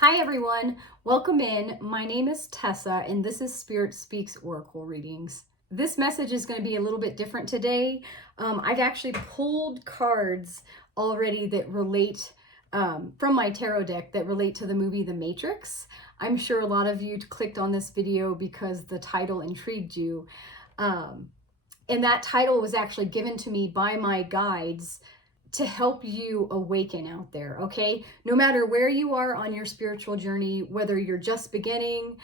Hi everyone, welcome in. My name is Tessa and this is Spirit Speaks Oracle Readings. This message is going to be a little bit different today. I've actually pulled cards already that relate from my tarot deck that relate to the movie The Matrix. I'm sure a lot of you clicked on this video because the title intrigued you. And that title was actually given to me by my guides to help you awaken out there, okay? No matter where you are on your spiritual journey, whether you're just beginning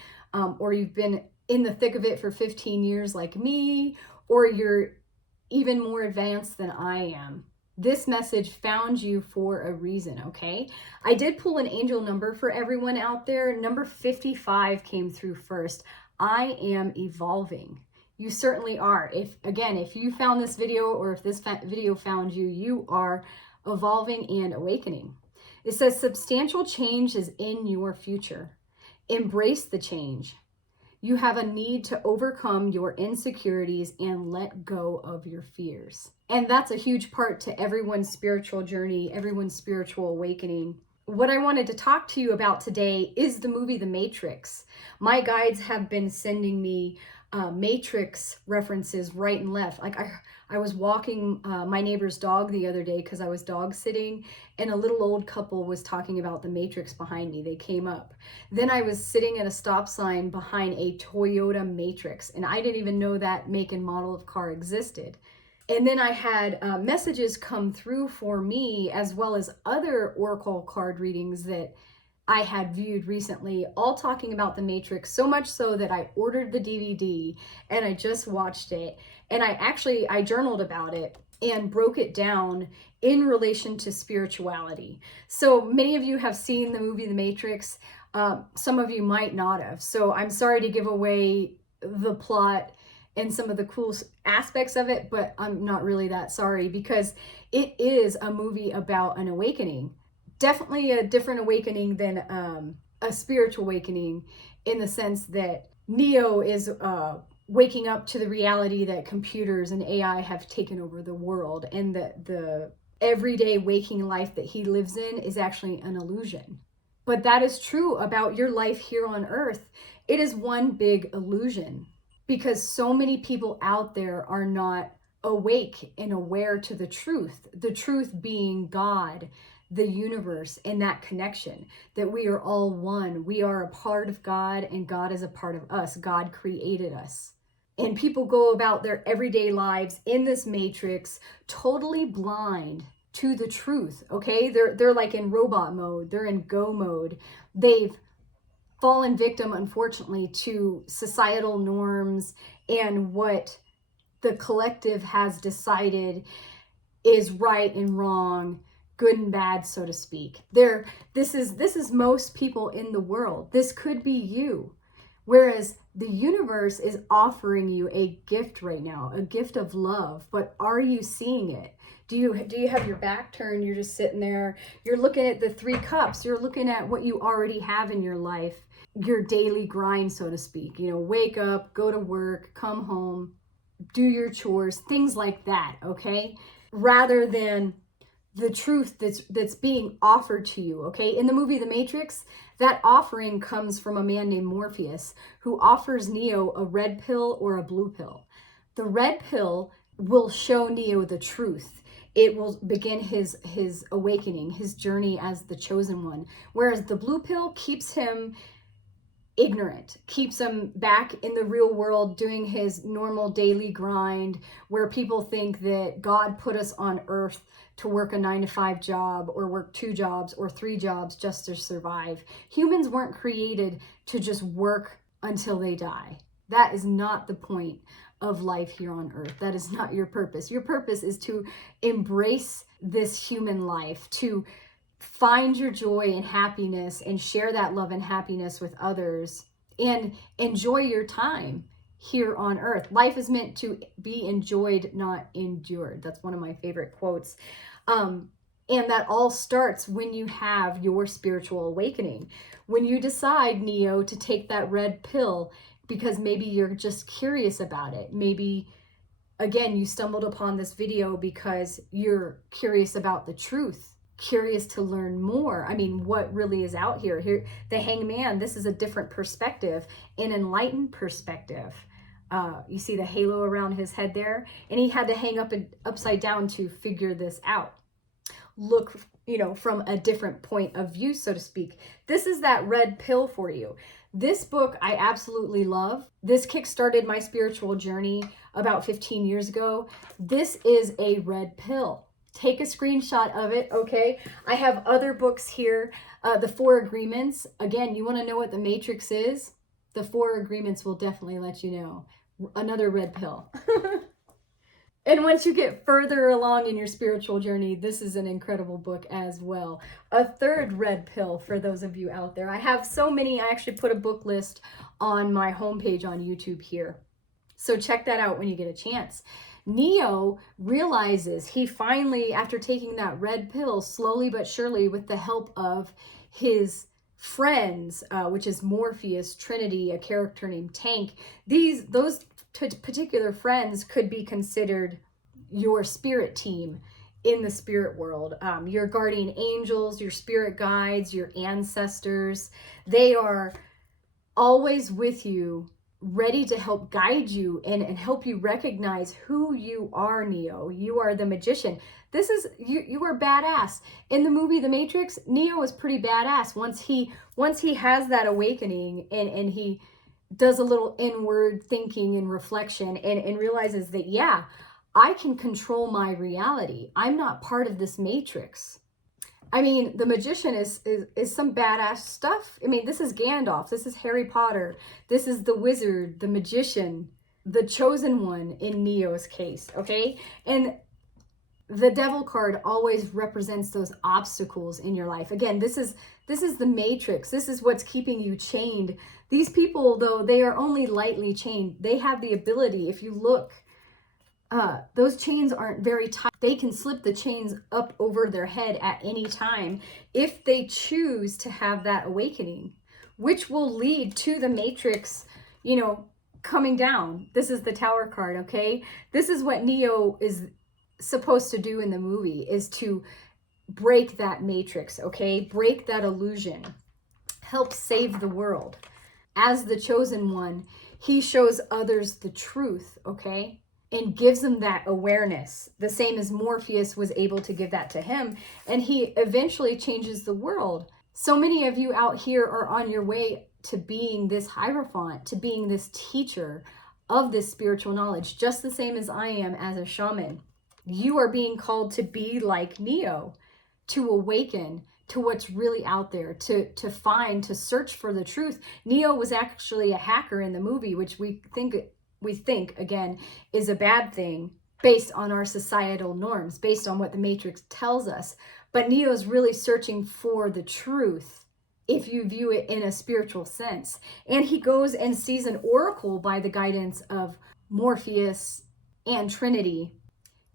or you've been in the thick of it for 15 years like me, or you're even more advanced than I am, this message found you for a reason, okay? I did pull an angel number for everyone out there. Number 55 came through first. I am evolving. You certainly are. If you found this video or if this video found you, you are evolving and awakening. It says substantial change is in your future. Embrace the change. You have a need to overcome your insecurities and let go of your fears. And that's a huge part to everyone's spiritual journey, everyone's spiritual awakening. What I wanted to talk to you about today is the movie The Matrix. My guides have been sending me Matrix references right and left. Like I was walking my neighbor's dog the other day because I was dog sitting, and a little old couple was talking about the Matrix behind me. They came up. Then I was sitting at a stop sign behind a Toyota Matrix, and I didn't even know that make and model of car existed. And then I had messages come through for me, as well as other oracle card readings that I had viewed recently, all talking about the Matrix, so much so that I ordered the DVD and I just watched it. And I journaled about it and broke it down in relation to spirituality. So many of you have seen the movie The Matrix. Some of you might not have. So I'm sorry to give away the plot and some of the cool aspects of it, but I'm not really that sorry because it is a movie about an awakening. Definitely a different awakening than a spiritual awakening, in the sense that Neo is waking up to the reality that computers and AI have taken over the world, and that the everyday waking life that he lives in is actually an illusion. But that is true about your life here on Earth. It is one big illusion because so many people out there are not awake and aware to the truth being God, the universe, and that connection, that we are all one. We are a part of God and God is a part of us. God created us. And people go about their everyday lives in this matrix totally blind to the truth, okay? They're like in robot mode. They're in go mode. They've fallen victim, unfortunately, to societal norms and what the collective has decided is right and wrong, good and bad, so to speak. This is most people in the world. This could be you. Whereas the universe is offering you a gift right now, a gift of love, but are you seeing it? Do you have your back turned? You're just sitting there. You're looking at the 3 cups. You're looking at what you already have in your life, your daily grind, so to speak. You know, wake up, go to work, come home, do your chores, things like that, okay? Rather than the truth that's being offered to you, okay? In the movie The Matrix, that offering comes from a man named Morpheus, who offers Neo a red pill or a blue pill. The red pill will show Neo the truth. It will begin his awakening, his journey as the chosen one. Whereas the blue pill keeps him ignorant, keeps him back in the real world doing his normal daily grind, where people think that God put us on earth to work a 9-to-5 job or work 2 jobs or 3 jobs just to survive. Humans weren't created to just work until they die. That is not the point of life here on earth. That is not your purpose. Your purpose is to embrace this human life, to find your joy and happiness and share that love and happiness with others and enjoy your time here on earth. Life is meant to be enjoyed, not endured. That's one of my favorite quotes. And that all starts when you have your spiritual awakening. When you decide, Neo, to take that red pill because maybe you're just curious about it. Maybe, again, you stumbled upon this video because you're curious about the truth. curious to learn more. I mean, what really is out here? Here, the hangman, this is a different perspective, an enlightened perspective. You see the halo around his head there, and he had to hang up and upside down to figure this out. Look, from a different point of view, so to speak. This is that red pill for you. This book I absolutely love. This kickstarted my spiritual journey about 15 years ago. This is a red pill. Take a screenshot of it, okay? I have other books here. The Four Agreements. Again, you want to know what the Matrix is? The Four Agreements will definitely let you know. Another red pill. And once you get further along in your spiritual journey, this is an incredible book as well. A third red pill for those of you out there. I have so many. I actually put a book list on my homepage on YouTube here. So check that out when you get a chance. Neo realizes he finally, after taking that red pill, slowly but surely, with the help of his friends, which is Morpheus, Trinity, a character named Tank, those particular friends could be considered your spirit team in the spirit world. Your guardian angels, your spirit guides, your ancestors. They are always with you, ready to help guide you and help you recognize who you are, Neo. You are the magician. This is, you are badass. In the movie The Matrix, Neo is pretty badass. Once he has that awakening and he does a little inward thinking and reflection and realizes that, yeah, I can control my reality. I'm not part of this matrix. I mean, the magician is some badass stuff. I mean, this is Gandalf. This is Harry Potter. This is the wizard, the magician, the chosen one in Neo's case, okay? And the devil card always represents those obstacles in your life. Again, this is the matrix. This is what's keeping you chained. These people, though, they are only lightly chained. They have the ability, if you look, those chains aren't very tight. They can slip the chains up over their head at any time if they choose to have that awakening, which will lead to the matrix, coming down. This is the Tower card, okay? This is what Neo is supposed to do in the movie, is to break that matrix, okay? Break that illusion. Help save the world. As the chosen one, he shows others the truth, okay? And gives them that awareness, the same as Morpheus was able to give that to him. And he eventually changes the world. So many of you out here are on your way to being this Hierophant, to being this teacher of this spiritual knowledge, just the same as I am as a shaman. You are being called to be like Neo, to awaken to what's really out there, to find, to search for the truth. Neo was actually a hacker in the movie, which we think again is a bad thing based on our societal norms, based on what the Matrix tells us. But Neo's really searching for the truth if you view it in a spiritual sense. And he goes and sees an oracle by the guidance of Morpheus and Trinity.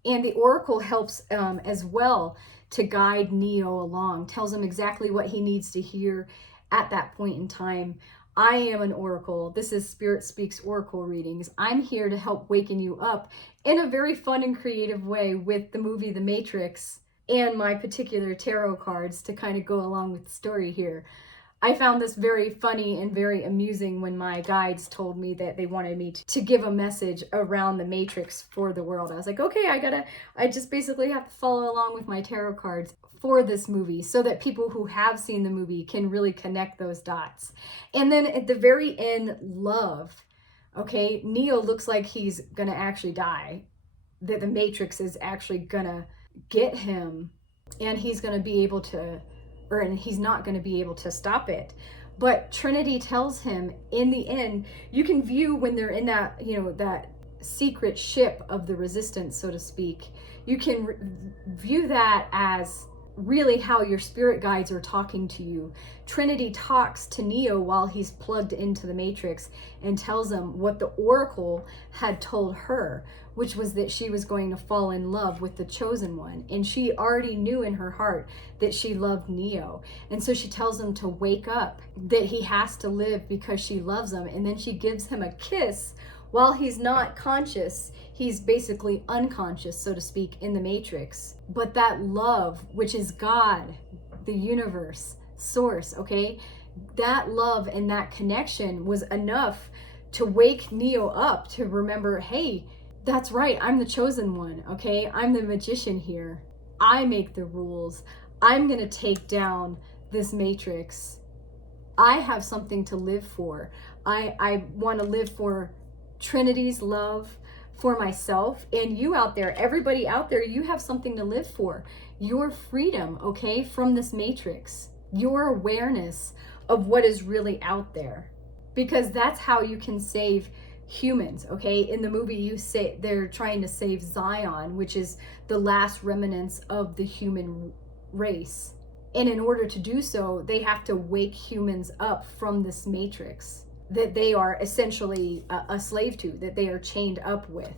And the oracle helps as well to guide Neo along, tells him exactly what he needs to hear at that point in time. I am an oracle. This is Spirit Speaks Oracle Readings. I'm here to help waken you up in a very fun and creative way with the movie The Matrix and my particular tarot cards to kind of go along with the story here. I found this very funny and very amusing when my guides told me that they wanted me to give a message around the Matrix for the world. I was like, okay, I just basically have to follow along with my tarot cards for this movie so that people who have seen the movie can really connect those dots. And then at the very end, love. Okay, Neo looks like he's gonna actually die, that the Matrix is actually gonna get him, and he's gonna be able to, and he's not going to be able to stop it. But Trinity tells him in the end, you can view when they're in that, that secret ship of the resistance, so to speak, you can view that as really how your spirit guides are talking to you. Trinity talks to Neo while he's plugged into the Matrix and tells him what the Oracle had told her, which was that she was going to fall in love with the chosen one. And she already knew in her heart that she loved Neo. And so she tells him to wake up, that he has to live because she loves him. And then she gives him a kiss While he's not conscious, he's basically unconscious, so to speak, in the matrix. But that love, which is God, the universe, source, okay? That love and that connection was enough to wake Neo up to remember, hey, that's right, I'm the chosen one, okay? I'm the magician here. I make the rules. I'm gonna take down this matrix. I have something to live for. I want to live for Trinity's love, for myself, and you out there, everybody out there, you have something to live for. Your freedom, okay, from this matrix. Your awareness of what is really out there. Because that's how you can save humans, okay? In the movie, you say they're trying to save Zion, which is the last remnants of the human race. And in order to do so, they have to wake humans up from this matrix that they are essentially a slave to, that they are chained up with.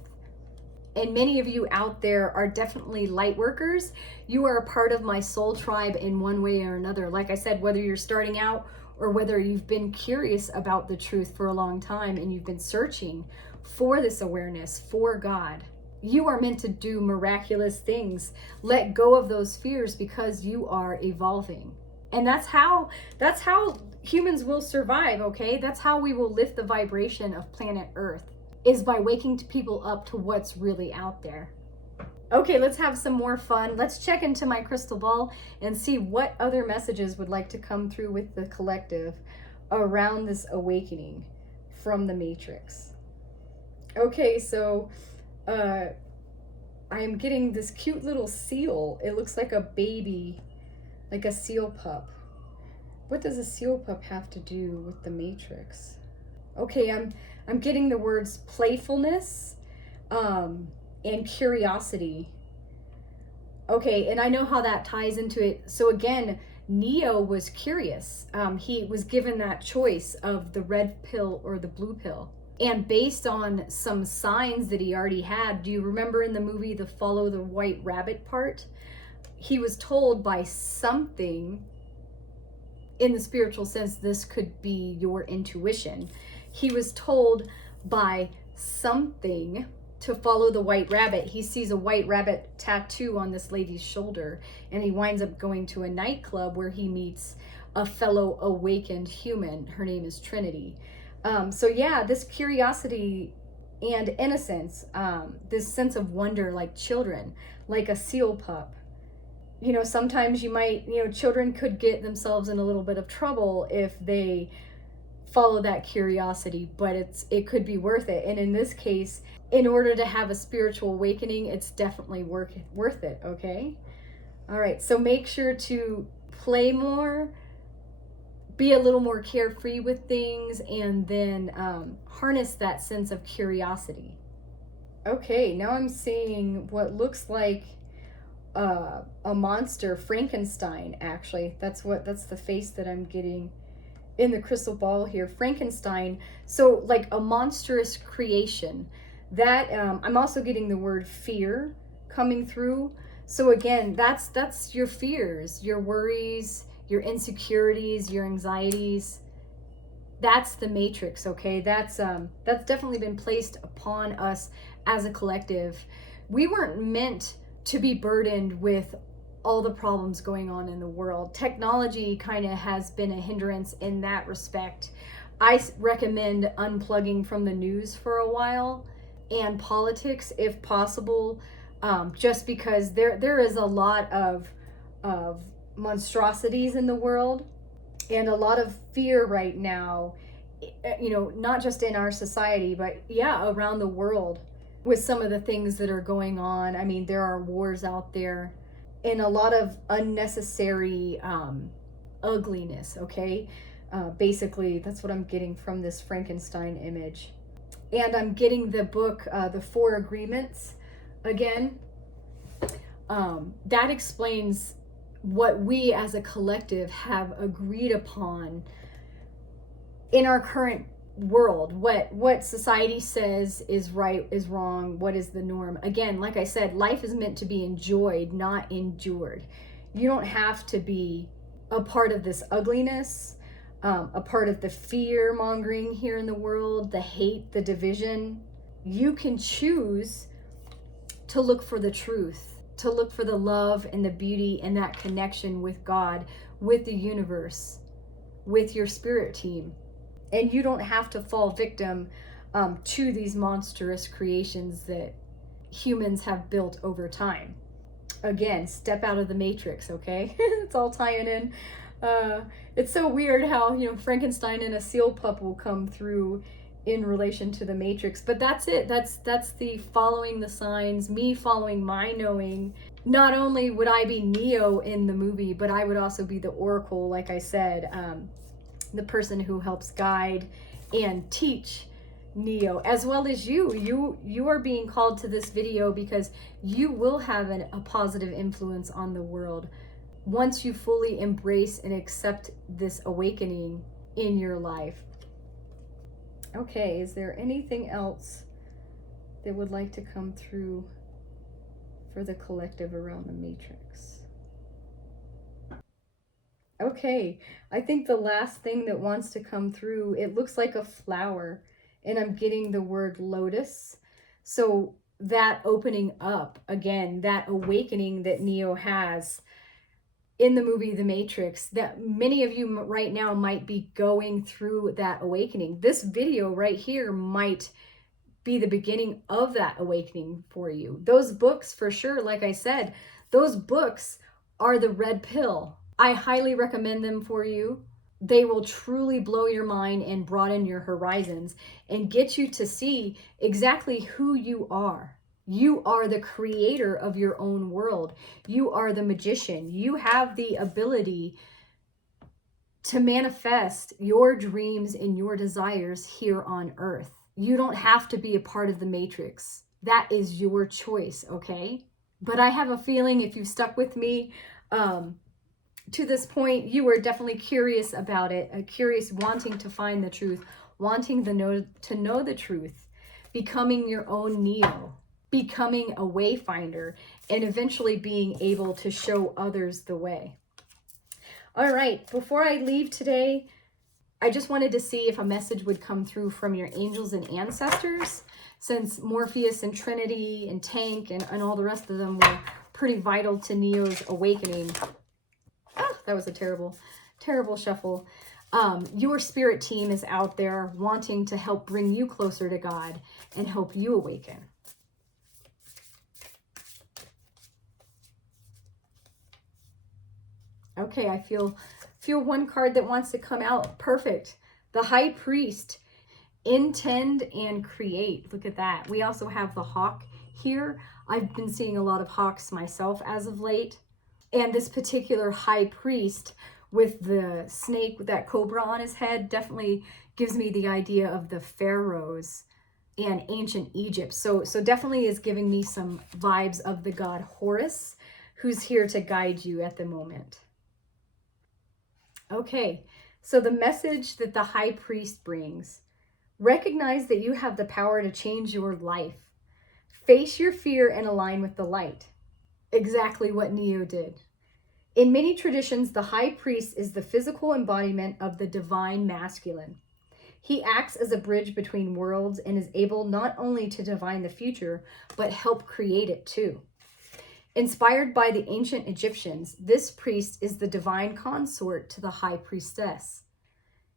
And many of you out there are definitely light workers. You are a part of my soul tribe in one way or another. Like I said, whether you're starting out or whether you've been curious about the truth for a long time and you've been searching for this awareness, for God, you are meant to do miraculous things. Let go of those fears because you are evolving. And that's how humans will survive, okay? That's how we will lift the vibration of planet Earth, is by waking people up to what's really out there. Okay, let's have some more fun. Let's check into my crystal ball and see what other messages would like to come through with the collective around this awakening from the matrix. Okay, so I'm getting this cute little seal. It looks like a baby, like a seal pup. What does a seal pup have to do with the matrix? Okay, I'm getting the words playfulness and curiosity. Okay, and I know how that ties into it. So again, Neo was curious. He was given that choice of the red pill or the blue pill. And based on some signs that he already had, do you remember in the movie the follow the white rabbit part? He was told by something, in the spiritual sense, this could be your intuition. He was told by something to follow the white rabbit. He sees a white rabbit tattoo on this lady's shoulder, and he winds up going to a nightclub where he meets a fellow awakened human. Her name is Trinity. So yeah, this curiosity and innocence, this sense of wonder, like children, like a seal pup. You know, sometimes you might, children could get themselves in a little bit of trouble if they follow that curiosity, but it could be worth it. And in this case, in order to have a spiritual awakening, it's definitely worth it, okay? All right, so make sure to play more, be a little more carefree with things, and then harness that sense of curiosity. Okay, now I'm seeing what looks like a monster, Frankenstein, actually. That's the face that I'm getting in the crystal ball here, Frankenstein. So like a monstrous creation. That I'm also getting the word fear coming through. So again, that's your fears, your worries, your insecurities, your anxieties. That's the matrix, okay? That's definitely been placed upon us as a collective. We weren't meant to be burdened with all the problems going on in the world. Technology kind of has been a hindrance in that respect. I recommend unplugging from the news for a while and politics if possible, just because there is a lot of monstrosities in the world and a lot of fear right now, not just in our society, but yeah, around the world with some of the things that are going on. I mean, there are wars out there and a lot of unnecessary ugliness, okay? Basically, that's what I'm getting from this Frankenstein image. And I'm getting the book, The Four Agreements, again. That explains what we as a collective have agreed upon in our current world, what society says is right, is wrong, what is the norm. Again, like I said, life is meant to be enjoyed, not endured. You don't have to be a part of this ugliness. a part of the fear mongering here in the world, the hate, the division. You can choose to look for the truth, to look for the love and the beauty and that connection with God, with the universe, with your spirit team. And you don't have to fall victim to these monstrous creations that humans have built over time. Again, step out of the matrix, okay? It's all tying in. It's so weird how, Frankenstein and a seal pup will come through in relation to the matrix, but that's it. That's the following the signs, me following my knowing. Not only would I be Neo in the movie, but I would also be the Oracle, like I said, the person who helps guide and teach Neo, as well as you are being called to this video because you will have a positive influence on the world once you fully embrace and accept this awakening in your life. Okay, is there anything else that would like to come through for the collective around the matrix? Okay, I think the last thing that wants to come through, it looks like a flower, and I'm getting the word lotus. So that opening up, again, that awakening that Neo has in the movie The Matrix, that many of you right now might be going through that awakening. This video right here might be the beginning of that awakening for you. Those books, for sure, like I said, those books are the red pill. I highly recommend them for you. They will truly blow your mind and broaden your horizons and get you to see exactly who you are. You are the creator of your own world. You are the magician. You have the ability to manifest your dreams and your desires here on earth. You don't have to be a part of the matrix. That is your choice, okay? But I have a feeling if you stuck with me to this point, you were definitely curious about it, curious, wanting to find the truth, wanting to know the truth, becoming your own Neo, becoming a wayfinder, and eventually being able to show others the way. All right, before I leave today, I just wanted to see if a message would come through from your angels and ancestors, since Morpheus and Trinity and Tank and all the rest of them were pretty vital to Neo's awakening. Oh, that was a terrible, terrible shuffle. Your spirit team is out there wanting to help bring you closer to God and help you awaken. Okay, I feel one card that wants to come out. Perfect. The High Priest. Intend and create. Look at that. We also have the hawk here. I've been seeing a lot of hawks myself as of late. And this particular High Priest with the snake with that cobra on his head definitely gives me the idea of the pharaohs and ancient Egypt. So definitely is giving me some vibes of the god Horus, who's here to guide you at the moment. Okay, so the message that the High Priest brings: recognize that you have the power to change your life. Face your fear and align with the light. Exactly what Neo did. In many traditions, the High Priest is the physical embodiment of the divine masculine. He acts as a bridge between worlds and is able not only to divine the future, but help create it too. Inspired by the ancient Egyptians, this priest is the divine consort to the high priestess.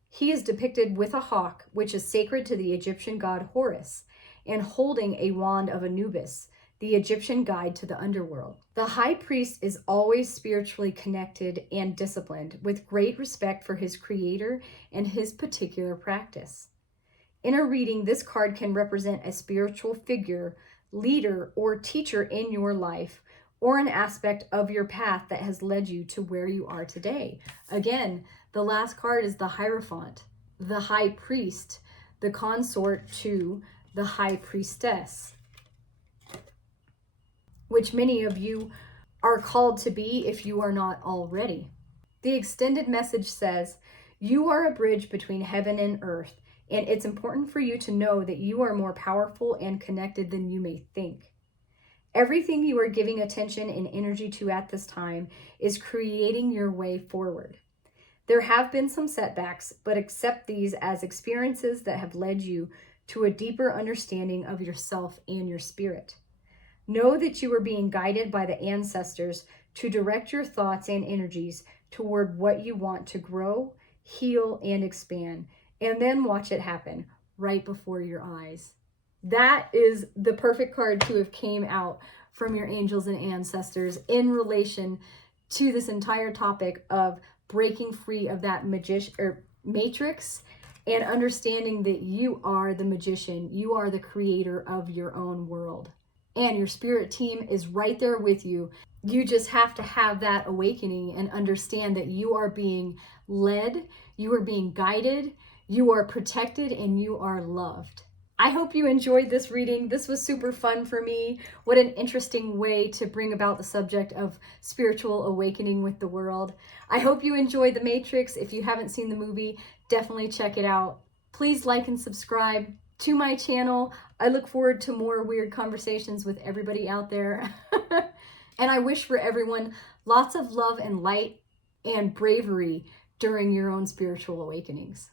He is depicted with a hawk, which is sacred to the Egyptian god Horus, and holding a wand of Anubis, the Egyptian guide to the underworld. The high priest is always spiritually connected and disciplined, with great respect for his creator and his particular practice. In a reading, this card can represent a spiritual figure, leader, or teacher in your life, or an aspect of your path that has led you to where you are today. Again, the last card is the Hierophant, the high priest, the consort to the high priestess, which many of you are called to be if you are not already. The extended message says, you are a bridge between heaven and earth, and it's important for you to know that you are more powerful and connected than you may think. Everything you are giving attention and energy to at this time is creating your way forward. There have been some setbacks, but accept these as experiences that have led you to a deeper understanding of yourself and your spirit. Know that you are being guided by the ancestors to direct your thoughts and energies toward what you want to grow, heal, and expand, and then watch it happen right before your eyes. That is the perfect card to have came out from your angels and ancestors in relation to this entire topic of breaking free of that matrix and understanding that you are the magician. You are the creator of your own world. And your spirit team is right there with you. You just have to have that awakening and understand that you are being led, you are being guided, you are protected, and you are loved. I hope you enjoyed this reading. This was super fun for me. What an interesting way to bring about the subject of spiritual awakening with the world. I hope you enjoyed The Matrix. If you haven't seen the movie, definitely check it out. Please like and subscribe to my channel. I look forward to more weird conversations with everybody out there. And I wish for everyone lots of love and light and bravery during your own spiritual awakenings.